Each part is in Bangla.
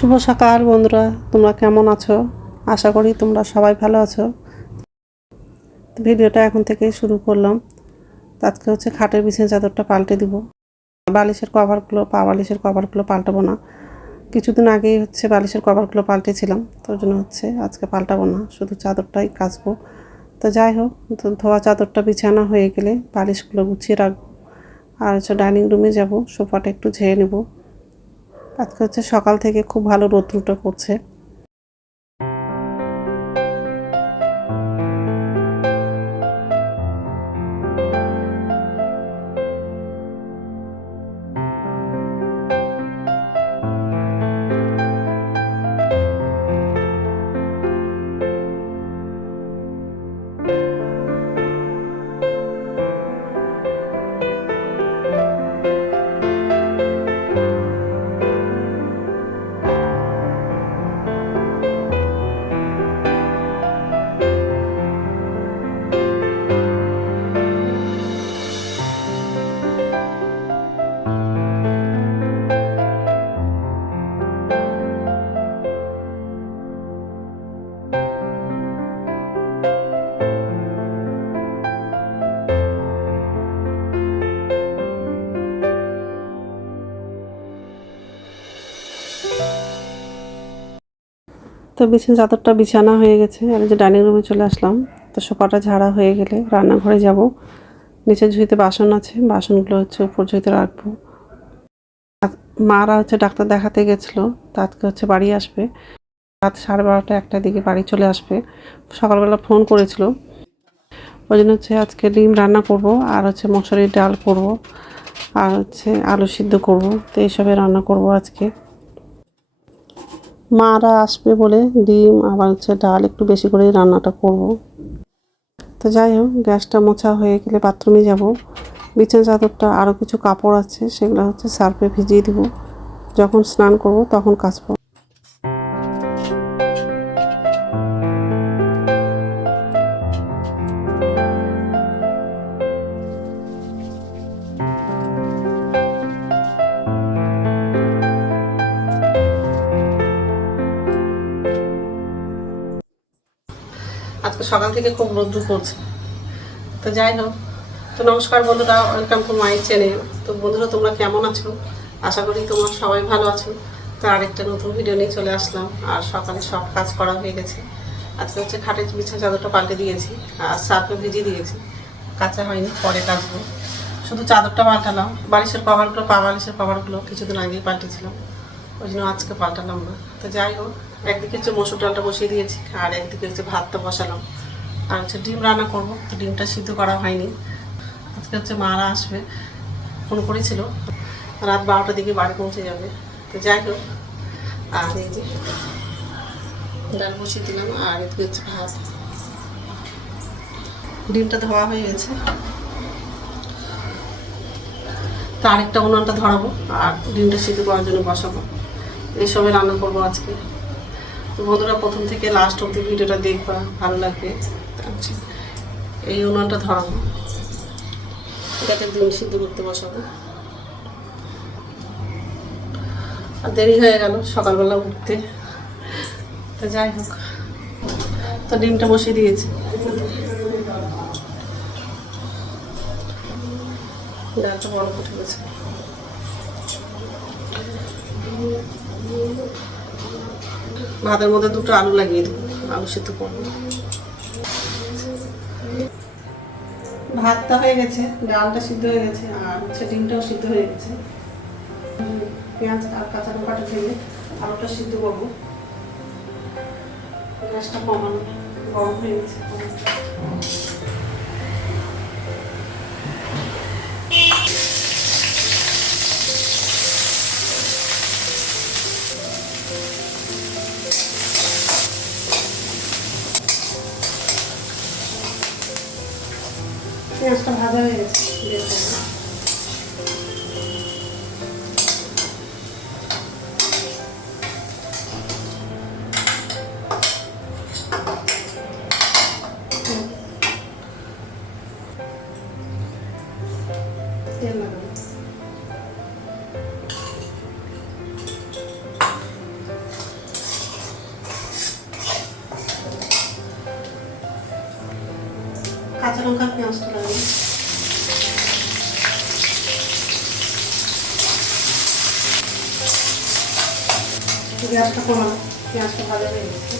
শুভ সকাল বন্ধুরা, তোমরা কেমন আছো? আশা করি তোমরা সবাই ভালো আছো। ভিডিওটা এখন থেকেই শুরু করলাম। আজকে হচ্ছে খাটের বিছানা চাদরটা পাল্টে দিব। বালিশের কভারগুলো, বালিশের কভারগুলো পাল্টাবো না। কিছুদিন আগেই হচ্ছে বালিশের কভারগুলো পাল্টেছিলাম, তোর জন্য হচ্ছে আজকে পাল্টাবো না, শুধু চাদরটাই কাচবো। তো যাই হোক, ধোয়া চাদরটা বিছানা হয়ে গেলে বালিশগুলো গুছিয়ে রাখবো। আর হচ্ছে ডাইনিং রুমে যাব, সোফাটা একটু ঝেড়ে নেব। আজকে হচ্ছে সকাল থেকে খুব ভালো রোদ্রুটা করছে। তো বিছানা চাদরটা বিছানা হয়ে গেছে, আর যে ডাইনিং রুমে চলে আসলাম। তো সোফাটা ঝাড়া হয়ে গেলে রান্নাঘরে যাব। নিচে ঝুঁইতে বাসন আছে, বাসনগুলো হচ্ছে উপর ঝুঁইতে রাখবো। মারা হচ্ছে ডাক্তার দেখাতে গেছিলো, তো আজকে হচ্ছে বাড়ি আসবে। রাত 12:30 একটার দিকে বাড়ি চলে আসবে। সকালবেলা ফোন করেছিল, ওই জন্য হচ্ছে আজকে ডিম রান্না করব, আর হচ্ছে মশারির ডাল করব, আর হচ্ছে আলু সিদ্ধ করব। তো এইসবে রান্না করব আজকে। মারা আসবে বলে ডিম আবার হচ্ছে ডাল একটু বেশি করে রান্নাটা করব। তো যাই হোক, গ্যাসটা মোছা হয়ে গেলে বাথরুমে যাব। বিছানা চাদরটা আরও কিছু কাপড় আছে, সেগুলো হচ্ছে সার্ফে ভিজিয়ে দিব। যখন স্নান করব তখন কাচবো। আজকে সকাল থেকে খুব রোদ্দু পড়ছে। তো যাই হোক, তো নমস্কার বন্ধুরা, ওয়েলকাম টু মাই চ্যানেল। তো বন্ধুরা, তোমরা কেমন আছো? আশা করি তোমরা সবাই ভালো আছো। তো আরেকটা নতুন ভিডিও নিয়ে চলে আসলাম। আর সকালে সব কাজ করা হয়ে গেছে। আজকে হচ্ছে খাটের বিছানা চাদরটা পাল্টে দিয়েছি, আর সার্ফে ভিজিয়ে দিয়েছি। কাঁচা হয়নি, পরে কাচবো। শুধু চাদরটা পাল্টালাম। বালিশের কভারগুলো, বালিশের কভারগুলো কিছুদিন আগেই পাল্টেছিলাম, ওই জন্য আজকে পাল্টালাম না। তো যাই হোক, একদিকে হচ্ছে মসুর ডালটা বসিয়ে দিয়েছি, আর একদিকে হচ্ছে ভাতটা বসালাম। আর হচ্ছে ডিম রান্না করবো। তো ডিমটা সিদ্ধ করা হয়নি। আজকে হচ্ছে মারা আসবে, ফোন করেছিল, রাত 12টার দিকে বাড়ি পৌঁছে যাবে। তো যাই হোক, আর এই যে ডাল বসিয়ে দিলাম, আর এদিকে হচ্ছে ভাত। ডিমটা ধোয়া হয়ে গেছে। তো আরেকটা উনানটা ধরাবো, আর ডিমটা সিদ্ধ করার জন্য বসাবো। এইসবে রান্না করবো আজকে। তো বন্ধুরা, প্রথম থেকে লাস্ট অবধি ভিডিওটা দেখবা, ভালো লাগবে। এই উনানটা ধরাবো, এটাকে ডিম সিদ্ধ করতে বসাবো। আর দেরি হয়ে গেল সকালবেলা উঠতে। তো যাই হোক, তো ডিমটা বসিয়ে দিয়েছি। ডালটা বড় উঠে গেছে। ভাতের মধ্যে দুটো আলু লাগিয়ে দেবো, আলু সিদ্ধ করবো। ভাতটা হয়ে গেছে, ডালটা সিদ্ধ হয়ে গেছে, আর হচ্ছে ডিমটাও সিদ্ধ হয়ে গেছে। পেঁয়াজ আর কাঁচা লঙ্কাটা ঢেলে আলুটা সিদ্ধ করবো। গ্যাসটা কমানো, গরম হয়ে গেছে। পেঁয়াজটা ভাজা হয়ে গেছে, তেল লাগাবো। গ্যাসটা কমানো, পেঁয়াজটা ভাজা হয়ে গেছে।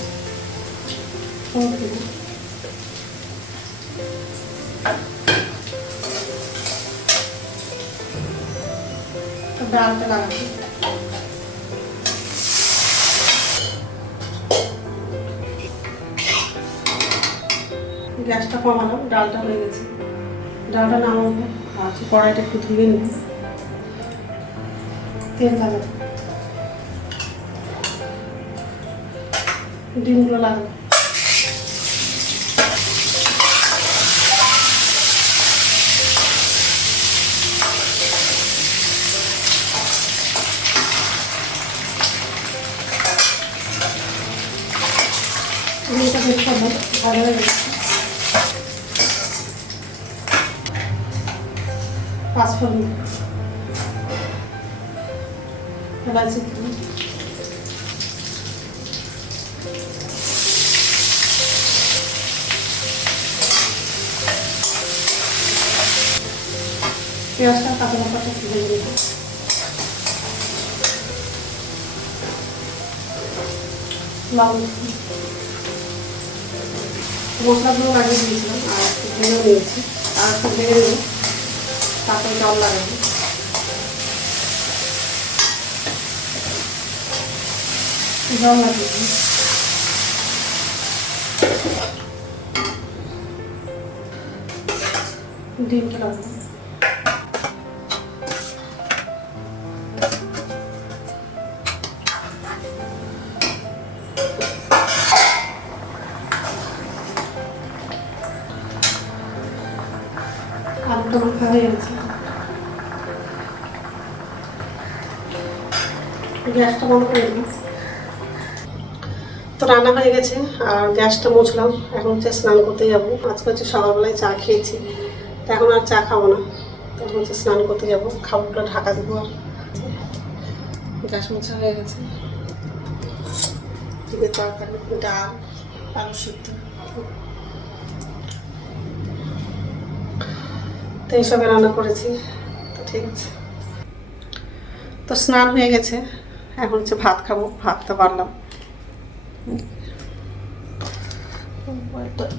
ডালটা লাগাচ্ছি, গ্যাসটা কমালাম, ডালটা হয়ে গেছে। ডালটা নামাবো, আর কড়াইটা একটু ধুয়ে নিব, তেল লাগাবো, ডিমগুলো লাগাবো। ডিমটা বেশ ভালো হয়ে গেছে। পাঁচফোড়ন, এলাচি, পেঁয়াজটা কাঁচা লঙ্কাটা ভেজে নেব, লবণ, মশলাগুলো লাগিয়ে দিয়েছিলাম আর একটু ভেঙে নিয়েছি, আর একটু ভেঙে নেব, তারপরে জল লাগাবো। জল লাগিয়ে দিই, ডিমটা লাগাবো, আলুটা মাখা হয়ে গেছে। গ্যাসটা বন্ধ করে দিই। তো রান্না হয়ে গেছে আর গ্যাসটা মুছলাম, এখন হচ্ছে স্নান করতে যাবো। আজকে হচ্ছে সকালবেলায় চা খেয়েছি, তো এখন আর চা খাবো না, তখন হচ্ছে স্নান করতে যাবো। খাবারটা ঢাকা দেবো, আর গ্যাস মোছা হয়ে গেছে। ডিমের তরকারি, ডাল, আলু সিদ্ধ, তো এইসবে রান্না করেছি। তো ঠিক আছে, তো স্নান হয়ে গেছে, এখন হচ্ছে ভাত খাবো। ভাতটা বাড়লাম,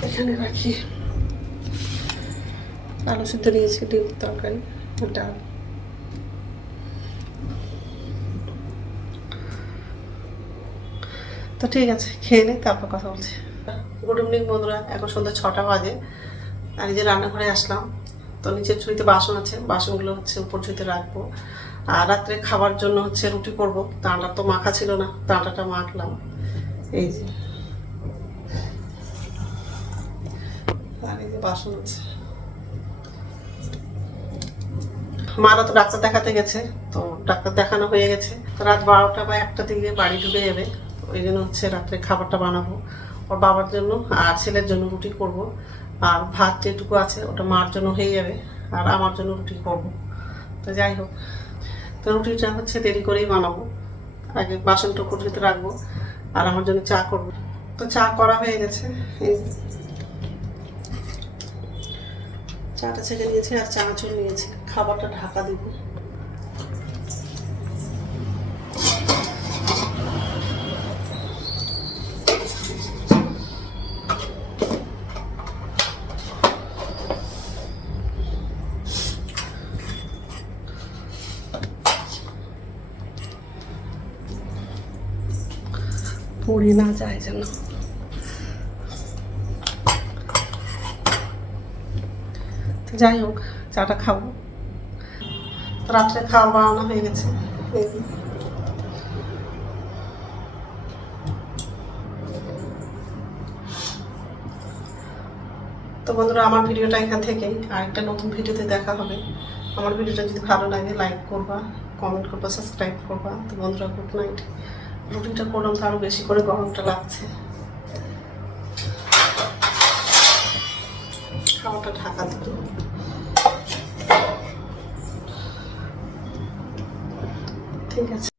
এখানে রাখি। আলু সিদ্ধ নিয়েছি, ডিম তরকারি, ডাল। তো ঠিক আছে, খেয়ে নিই, তারপর কথা বলছি। গুড ইভিনিং বন্ধুরা, এখন সন্ধ্যা 6টা বাজে। আর এই যে রান্নাঘরে আসলাম, তো নিচের ঝুড়িতে বাসন আছে, বাসনগুলো হচ্ছে উপর ঝুড়িতে রাখবো। আর রাত্রে খাবার জন্য হচ্ছে রুটি করব। ডাঁটা তো মাখা ছিল না, ডাঁটাটা মাখলাম, এই যে। আর এই যে বাসন আছে। মারা তো ডাক্তার দেখাতে গেছে, তো ডাক্তার দেখানো হয়ে গেছে। তো রাত 12টা বা 1টা দিকে বাড়ি ঢুকে যাবে। ওই জন্য হচ্ছে রাত্রে খাবারটা বানাবো ওর বাবার জন্য, আর ছেলের জন্য রুটি করব। আর ভাত যেটুকু আছে ওটা মার জন্য হয়ে যাবে, আর আমার জন্য রুটি করব। তো যাই হোক, তো রুটিটা হচ্ছে দেরি করেই বানাবো। আগে বাসনটা কুটিতে রাখবো, আর আমার জন্য চা করব। তো চা করা হয়ে গেছে, চাটা ছেঁকে নিয়েছি আর চানাচুর নিয়েছি। খাবারটা ঢাকা দিব। পড়ে না যায় যেন। যাই হোক, চাটা খাবো। রাত্রে খাওয়া বানানো হয়ে গেছে। তো বন্ধুরা, আমার ভিডিওটা এখান থেকেই, আর একটা নতুন ভিডিওতে দেখা হবে। আমার ভিডিওটা যদি ভালো লাগে লাইক করবা, কমেন্ট করবা, সাবস্ক্রাইব করবা। তো বন্ধুরা, গুড নাইট। রুটিটা করলাম তো আরও বেশি করে গরমটা লাগছে। খাওয়াটা ঢাকা দিতে, ঠিক আছে।